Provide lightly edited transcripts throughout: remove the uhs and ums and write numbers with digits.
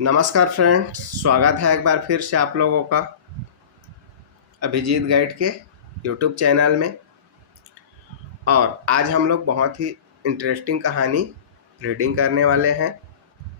नमस्कार फ्रेंड्स, स्वागत है एक बार फिर से आप लोगों का अभिजीत गाइड के यूट्यूब चैनल में। और आज हम लोग बहुत ही इंटरेस्टिंग कहानी रीडिंग करने वाले हैं।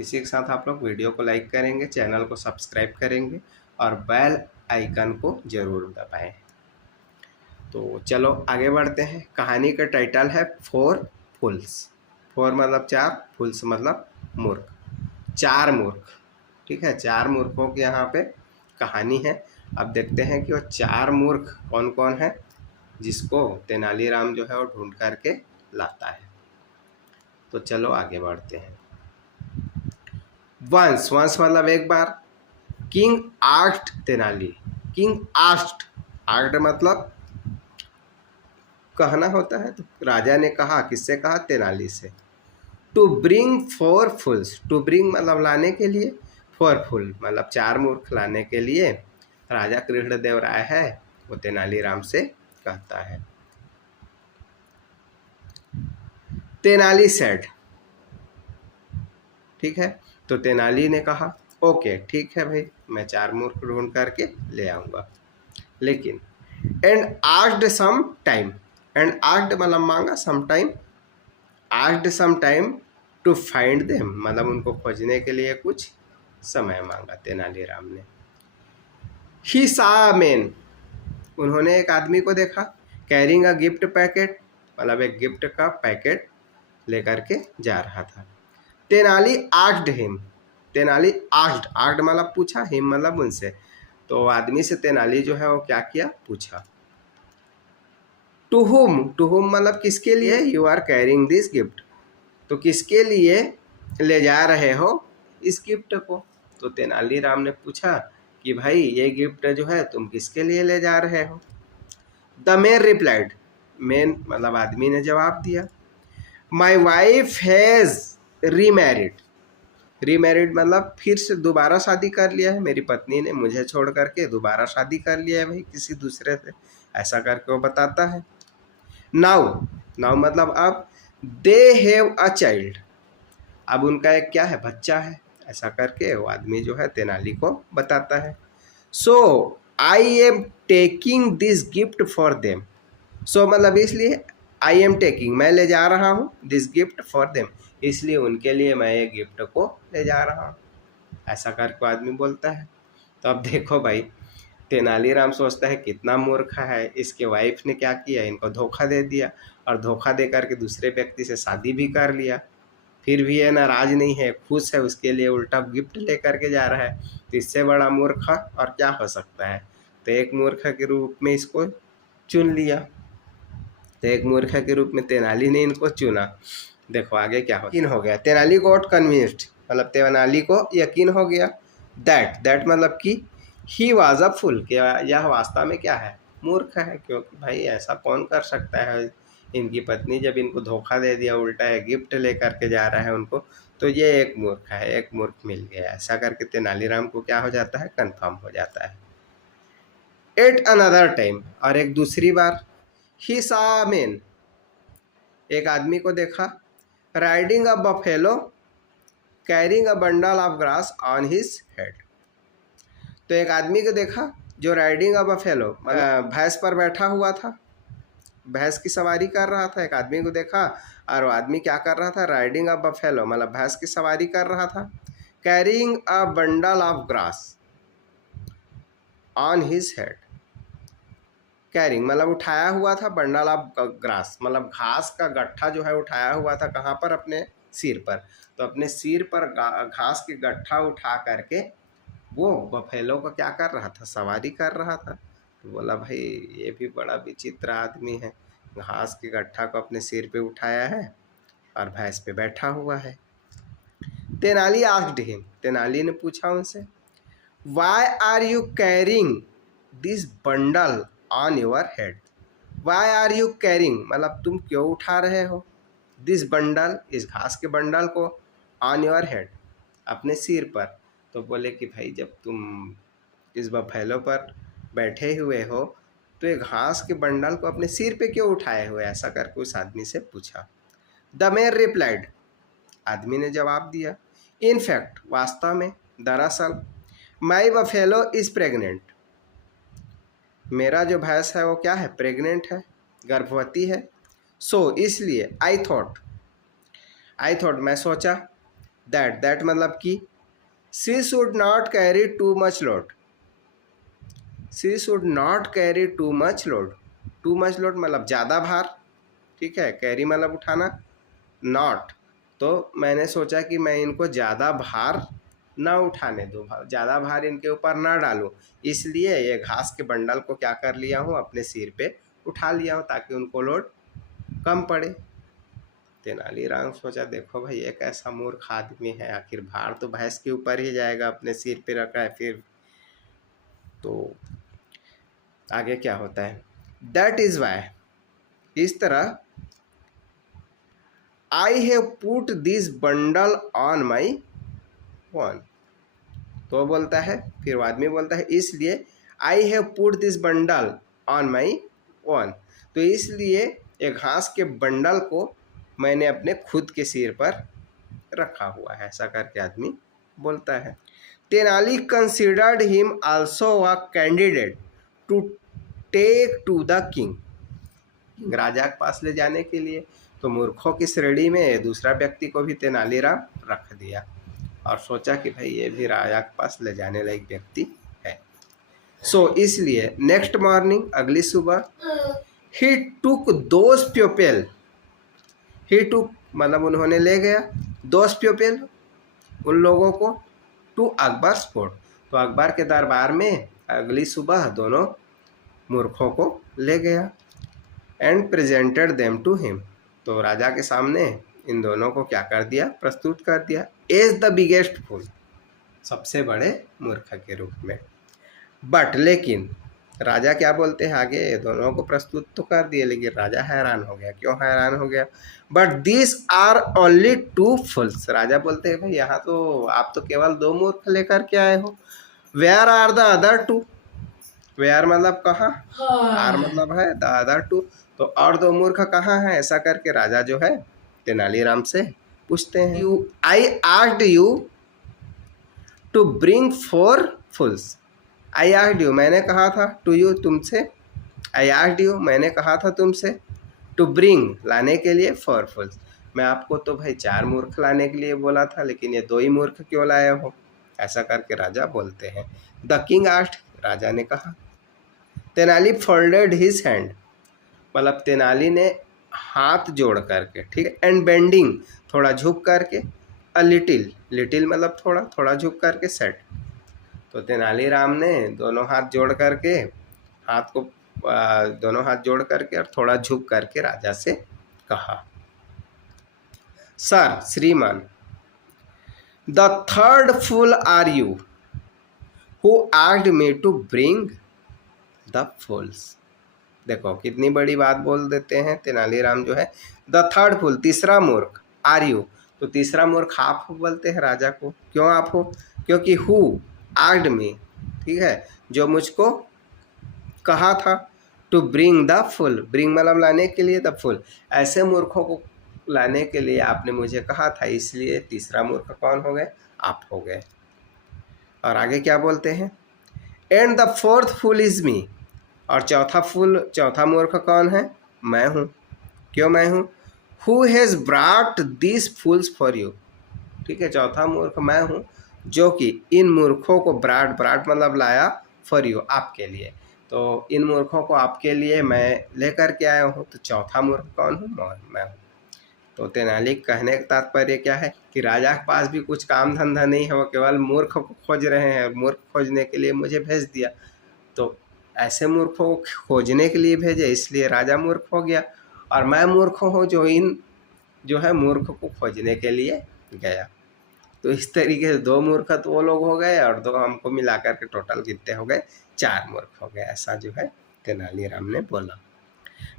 इसी के साथ आप लोग वीडियो को लाइक करेंगे, चैनल को सब्सक्राइब करेंगे और बेल आइकन को ज़रूर दबाएं। तो चलो आगे बढ़ते हैं। कहानी का टाइटल है फोर फूल्स। फोर मतलब चार, फूल्स मतलब मूर्ख, चार मूर्ख। ठीक है, चार मूर्खों की यहाँ पे कहानी है। अब देखते हैं कि वो चार मूर्ख कौन कौन है जिसको तेनालीराम जो है वो ढूंढ करके लाता है। तो चलो आगे बढ़ते हैं। वंस वंस मतलब एक बार। King asked Tenali, king asked, asked मतलब कहना होता है। तो राजा ने कहा, किससे कहा? तेनाली से। To bring four fools, to bring मतलब लाने के लिए, फोर फुल मतलब चार मूर्ख लाने के लिए राजा कृष्णदेव राय है वो तेनालीराम से कहता है। तेनाली सेड, ठीक है। तो तेनाली ने कहा ओके ठीक है भाई, मैं चार मूर्ख ढूंढ करके ले आऊंगा। लेकिन and asked some time, and asked मतलब मांगा, some time, asked some time to find them मतलब उनको खोजने के लिए कुछ समय मांगा तेनालीराम ने। ही सा मैन, उन्होंने एक आदमी को देखा। कैरिंग अ गिफ्ट पैकेट मतलब एक गिफ्ट का पैकेट लेकर के जा रहा था। Tenali asked him, Tenali asked, asked मतलब पूछा, हिम मतलब उनसे। तो आदमी से तेनाली जो है वो क्या किया? पूछा। टू हुम मतलब किसके लिए? You are carrying this gift, तो किसके लिए ले जा रहे हो इस गिफ्ट को? तो तेनालीराम ने पूछा कि भाई ये गिफ्ट जो है तुम किसके लिए ले जा रहे हो? द मैन रिप्लाइड, मैन मतलब आदमी ने जवाब दिया, my wife has remarried, remarried मतलब फिर से दोबारा शादी कर लिया है। मेरी पत्नी ने मुझे छोड़ करके दोबारा शादी कर लिया है भाई किसी दूसरे से, ऐसा करके वो बताता है। नाउ, नाउ मतलब अब, दे हैव अ चाइल्ड, अब उनका एक क्या है? बच्चा है, ऐसा करके वो आदमी जो है तेनाली को बताता है। So I am taking this gift for them, so मतलब इसलिए, आई एम टेकिंग मैं ले जा रहा हूँ, दिस गिफ्ट फॉर देम इसलिए उनके लिए मैं ये गिफ्ट को ले जा रहा हूँ, ऐसा करके आदमी बोलता है। तो अब देखो भाई, तेनालीराम सोचता है कितना मूर्ख है, इसके वाइफ ने क्या किया? इनको धोखा दे दिया, और धोखा दे करके दूसरे व्यक्ति से शादी भी कर लिया। फिर भी ये नाराज नहीं है, खुश है, उसके लिए उल्टा गिफ्ट लेकर के जा रहा है। तो इससे बड़ा मूर्ख और क्या हो सकता है? तो एक मूर्ख के रूप में इसको चुन लिया, तो एक मूर्ख के रूप में तेनाली ने इनको चुना। देखो आगे क्या हो, यकीन हो गया। तेनाली गॉट कन्विंस्ड मतलब तेनाली को यकीन हो गया। दैट मतलब कि ही वाज अ फुल, यह वास्तव में क्या है? मूर्ख है। क्योंकि भाई ऐसा कौन कर सकता है? इनकी पत्नी जब इनको धोखा दे दिया, उल्टा है गिफ्ट लेकर के जा रहा है उनको, तो ये एक मूर्ख है, एक मूर्ख मिल गया। ऐसा करके तेनालीराम को क्या हो जाता है? कंफर्म हो जाता है। एट अनदर टाइम, और एक दूसरी बार, ही सा मैन, एक आदमी को देखा। Riding a buffalo carrying a bundle of grass on his head, तो एक आदमी को देखा जो राइडिंग अ बफेलो भैंस पर बैठा हुआ था, भैंस की सवारी कर रहा था। एक आदमी को देखा और वो आदमी क्या कर रहा था? राइडिंग अ बफेलो मतलब भैंस की सवारी कर रहा था। Carrying a bundle of grass on his head, carrying मतलब उठाया हुआ था, बंडल ऑफ ग्रास मतलब घास का गट्ठा जो है उठाया हुआ था। कहाँ पर? अपने सिर पर। तो अपने सिर पर घास के गट्ठा उठा करके वो बफेलो को क्या कर रहा था? सवारी कर रहा था। तो बोला भाई ये भी बड़ा विचित्र आदमी है, घास के गट्ठा को अपने सिर पे उठाया है और भैंस पे बैठा हुआ है। तेनाली आस्क्ड हिम, तेनाली ने पूछा उनसे, why are you carrying this bundle on your head, why are you carrying मतलब तुम क्यों उठा रहे हो? दिस बंडल, इस घास के बंडल को, ऑन योर हेड अपने सिर पर। तो बोले कि भाई जब तुम इस बफेलो पर बैठे हुए हो तो ये घास के बंडल को अपने सिर पे क्यों उठाए हुए? ऐसा करके उस आदमी से पूछा। द मैन रिप्लाइड, आदमी ने जवाब दिया, इन फैक्ट वास्तव में, दरअसल माई बफेलो इज प्रेग्नेंट, मेरा जो भैंस है वो क्या है, प्रेग्नेंट है, गर्भवती है। सो इसलिए आई थॉट मैं सोचा, दैट मतलब कि she should not carry too much load, she should not carry too much load, too much load मतलब ज़्यादा भार, ठीक है, कैरी मतलब उठाना, नॉट तो मैंने सोचा कि मैं इनको ज़्यादा भार ना उठाने दूँ, ज़्यादा भार इनके ऊपर ना डालूँ, इसलिए ये घास के बंडल को क्या कर लिया हूँ, अपने सिर पे उठा लिया हूँ ताकि उनको लोड कम पड़े। तेनालीराम सोचा, देखो भाई एक ऐसा मूर्ख आदमी है, आखिर भार तो भैंस के ऊपर ही जाएगा, अपने सिर पे रखा है फिर। तो आगे क्या होता है, दैट इज वाई, इस तरह I have put this bundle on my one, तो बोलता है, फिर आदमी बोलता है इसलिए I have put this bundle on my one, तो इसलिए एक घास के बंडल को मैंने अपने खुद के सिर पर रखा हुआ है, ऐसा करके आदमी बोलता है। Tenali considered him also a candidate to take to the king, राजा के पास ले जाने के लिए, तो मूर्खों की श्रेणी में दूसरा व्यक्ति को भी तेनालीराम रख दिया और सोचा कि भाई ये भी राजा के पास ले जाने लायक व्यक्ति है। सो इसलिए नेक्स्ट मॉर्निंग, अगली सुबह, ही टुक दोज प्यूपिल, ही टुक मतलब उन्होंने ले गया, दोज प्यूपिल उन लोगों को, टू अकबर कोर्ट, तो अकबर के दरबार में अगली सुबह दोनों मूर्खों को ले गया, and presented them to him, तो राजा के सामने इन दोनों को क्या कर दिया, प्रस्तुत कर दिया, एज द बिगेस्ट फूल, सबसे बड़े मूर्ख के रूप में। बट लेकिन राजा क्या बोलते हैं आगे, दोनों को प्रस्तुत तो कर दिए, लेकिन राजा हैरान हो गया। क्यों हैरान हो गया, but this are only two fools, राजा बोलते हैं भाई यहाँ तो आप तो केवल दो मूर्ख लेकर के आए हो, where are the other two, where मतलब कहाँ, आर मतलब है, द अदर टू, तो और दो मूर्ख कहाँ हैं, ऐसा करके राजा जो है तेनालीराम से पूछते हैं। You I asked you to bring 4 फुल्स, आई आस्क्ड यू मैंने कहा था, टू यू तुमसे, आई आस्क्ड यू मैंने कहा था तुमसे, टू ब्रिंग लाने के लिए 4 फुल्स, मैं आपको तो भाई 4 मूर्ख लाने के लिए बोला था, लेकिन ये 2 ही मूर्ख क्यों लाए हो, ऐसा करके राजा बोलते हैं। द किंग आस्क्ड, राजा ने कहा। तेनाली फोल्डेड हिज हैंड, मतलब तेनाली ने हाथ जोड़ करके, ठीक है, एंड बेंडिंग थोड़ा झुक करके, अ लिटिल, लिटिल मतलब थोड़ा, थोड़ा झुक करके, सेट, तो तेनालीराम ने दोनों हाथ जोड़ करके, हाथ को दोनों हाथ जोड़ करके और थोड़ा झुक करके राजा से कहा, सर श्रीमान, the third fool are you who asked me to bring the fools, देखो कितनी बड़ी बात बोल देते हैं तेनालीराम जो है, द थर्ड फूल तीसरा मूर्ख, आर यू तो तीसरा मूर्ख आप हो बोलते हैं राजा को, क्यों आप हो, क्योंकि हु आस्क्ड मी, ठीक है, जो मुझको कहा था, to bring the fool, bring मतलब लाने के लिए, द फुल ऐसे मूर्खों को लाने के लिए आपने मुझे कहा था, इसलिए तीसरा मूर्ख कौन हो गए, आप हो गए। और आगे क्या बोलते हैं, and the fourth full is me, और चौथा मूर्ख कौन है, मैं हूँ, क्यों मैं हूँ, who has brought this fools for you, ठीक है, चौथा मूर्ख मैं हूँ जो कि इन मूर्खों को ब्राट मतलब लाया, फॉर यू आपके लिए, तो इन मूर्खों को आपके लिए मैं लेकर के आया हूँ, तो चौथा मूर्ख कौन हूँ, मैं हूँ। तो तेनाली कहने का तात्पर्य क्या है कि राजा के पास भी कुछ काम धंधा नहीं है, वो केवल मूर्ख को खोज रहे हैं, मूर्ख खोजने के लिए मुझे भेज दिया, तो ऐसे मूर्खों को खोजने के लिए भेजे, इसलिए राजा मूर्ख हो गया, और मैं मूर्ख हूँ जो है मूर्ख को खोजने के लिए गया। तो इस तरीके से 2 मूर्ख तो वो लोग हो गए, और 2 हमको मिलाकर के टोटल कितने हो गए, 4 मूर्ख हो गए, ऐसा जो है तेनालीराम ने बोला।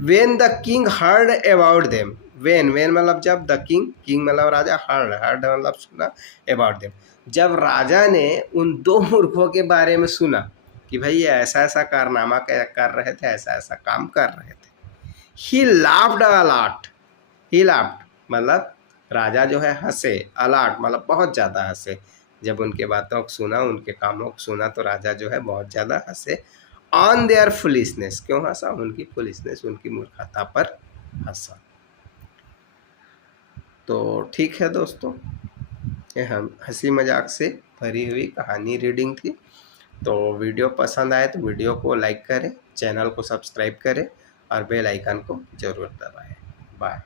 When the king heard about them, when मतलब जब, द किंग मतलब राजा, हर्ड मतलब सुना, अबाउट देम जब राजा ने उन 2 मूर्खों के बारे में सुना कि भाई ये ऐसा ऐसा कारनामा कर रहे थे, ऐसा ऐसा काम कर रहे थे, ही laughed a lot, he laughed मतलब राजा जो है हंसे, अलाट मतलब बहुत ज़्यादा हंसे, जब उनके बातों को सुना, उनके कामों को सुना, तो राजा जो है बहुत ज़्यादा हंसे। ऑन देयर फुलिशनेस, क्यों हंसा? उनकी फुलिशनेस, उनकी मूर्खता पर हंसा। तो ठीक है दोस्तों, ये हम हंसी मजाक से भरी हुई कहानी रीडिंग थी। तो वीडियो पसंद आए तो वीडियो को लाइक करें, चैनल को सब्सक्राइब करें और बेल आइकन को ज़रूर दबाएं। बाय।